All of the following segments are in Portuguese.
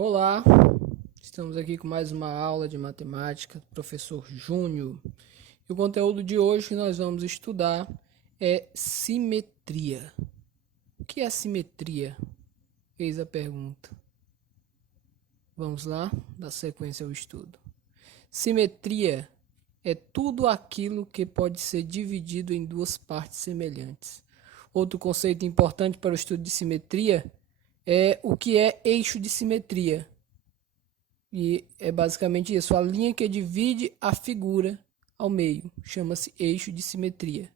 Olá, estamos aqui com mais uma aula de matemática do professor Júnior. E o conteúdo de hoje que nós vamos estudar é simetria. O que é simetria? Eis a pergunta. Vamos lá, dar sequência ao estudo. Simetria é tudo aquilo que pode ser dividido em duas partes semelhantes. Outro conceito importante para o estudo de simetria é o que é eixo de simetria. E é basicamente isso, a linha que divide a figura ao meio, chama-se eixo de simetria.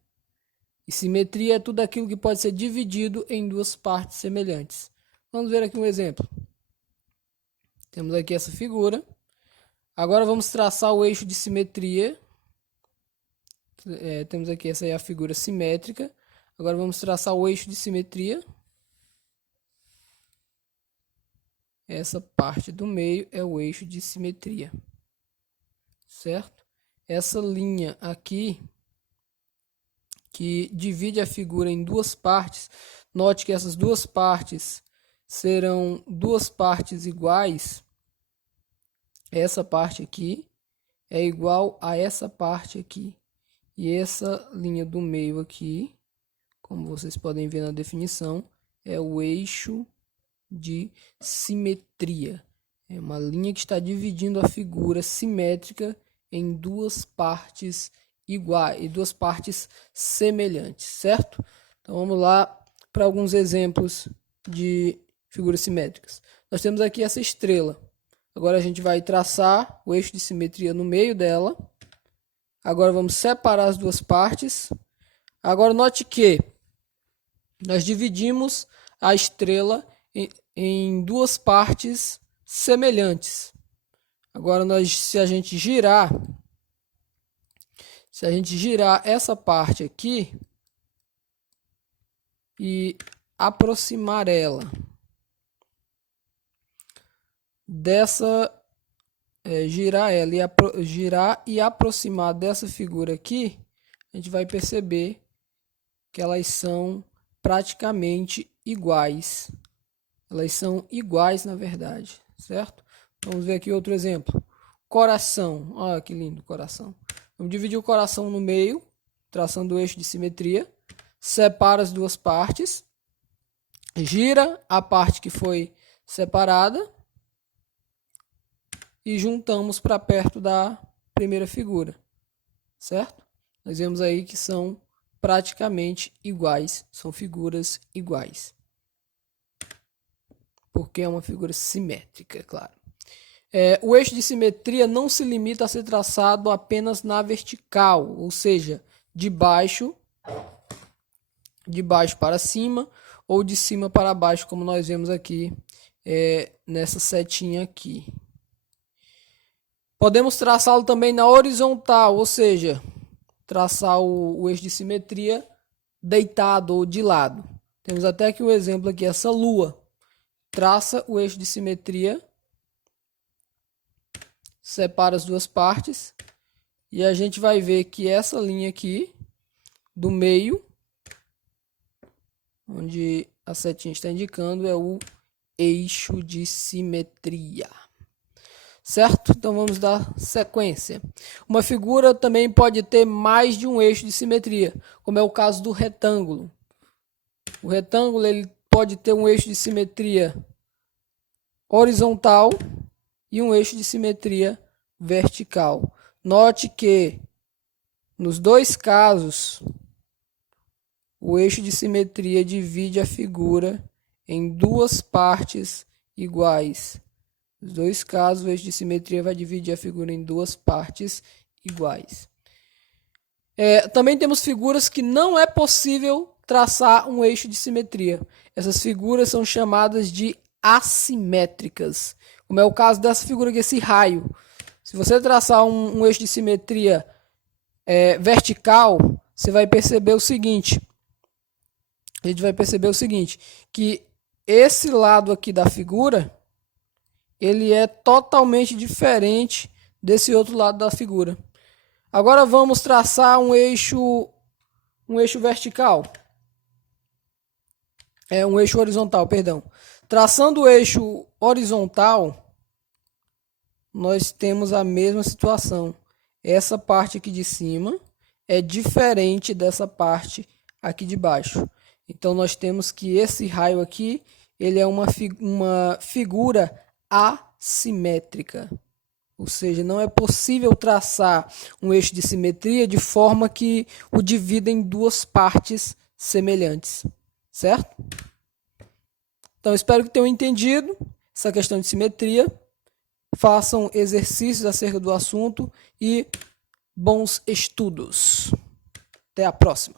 E simetria é tudo aquilo que pode ser dividido em duas partes semelhantes. Vamos ver aqui um exemplo. Temos aqui essa figura. Agora vamos traçar o eixo de simetria. Temos aqui essa é a figura simétrica. Agora vamos traçar o eixo de simetria. Essa parte do meio é o eixo de simetria, certo? Essa linha aqui, que divide a figura em duas partes, note que essas duas partes serão duas partes iguais. Essa parte aqui é igual a essa parte aqui. E essa linha do meio aqui, como vocês podem ver na definição, é o eixo de simetria. É uma linha que está dividindo a figura simétrica em duas partes iguais e duas partes semelhantes, certo? Então vamos lá para alguns exemplos de figuras simétricas. Nós temos aqui essa estrela. Agora a gente vai traçar o eixo de simetria no meio dela. Agora vamos separar as duas partes. Agora note que nós dividimos a estrela em duas partes semelhantes. Agora se a gente girar essa parte aqui e aproximar ela dessa, girar e aproximar dessa figura aqui, a gente vai perceber que elas são praticamente iguais. Elas são iguais, na verdade, certo? Vamos ver aqui outro exemplo. Coração. Olha que lindo coração. Vamos dividir o coração no meio, traçando o eixo de simetria. Separa as duas partes. Gira a parte que foi separada. E juntamos para perto da primeira figura, certo? Nós vemos aí que são praticamente iguais. São figuras iguais. Porque é uma figura simétrica, é claro. O eixo de simetria não se limita a ser traçado apenas na vertical, ou seja, de baixo para cima ou de cima para baixo, como nós vemos aqui nessa setinha aqui. Podemos traçá-lo também na horizontal, ou seja, traçar o eixo de simetria deitado ou de lado. Temos até aqui o exemplo aqui, essa lua. Traça o eixo de simetria, separa as duas partes e a gente vai ver que essa linha aqui do meio, onde a setinha está indicando, é o eixo de simetria, certo? Então vamos dar sequência. Uma figura também pode ter mais de um eixo de simetria, como é o caso do retângulo. O retângulo ele pode ter um eixo de simetria horizontal e um eixo de simetria vertical. Note que nos dois casos o eixo de simetria divide a figura em duas partes iguais. Nos dois casos o eixo de simetria vai dividir a figura em duas partes iguais. Também temos figuras que não é possível traçar um eixo de simetria. Essas figuras são chamadas de assimétricas, como é o caso dessa figura aqui, esse raio. Se você traçar um eixo de simetria vertical, você vai perceber o seguinte. A gente vai perceber o seguinte, que esse lado aqui da figura, ele é totalmente diferente desse outro lado da figura. Agora vamos traçar um eixo vertical. Um eixo horizontal, perdão. Traçando o eixo horizontal, nós temos a mesma situação. Essa parte aqui de cima é diferente dessa parte aqui de baixo. Então, nós temos que esse raio aqui, ele é uma figura assimétrica. Ou seja, não é possível traçar um eixo de simetria de forma que o divida em duas partes semelhantes. Certo? Então, espero que tenham entendido essa questão de simetria. Façam exercícios acerca do assunto e bons estudos. Até a próxima.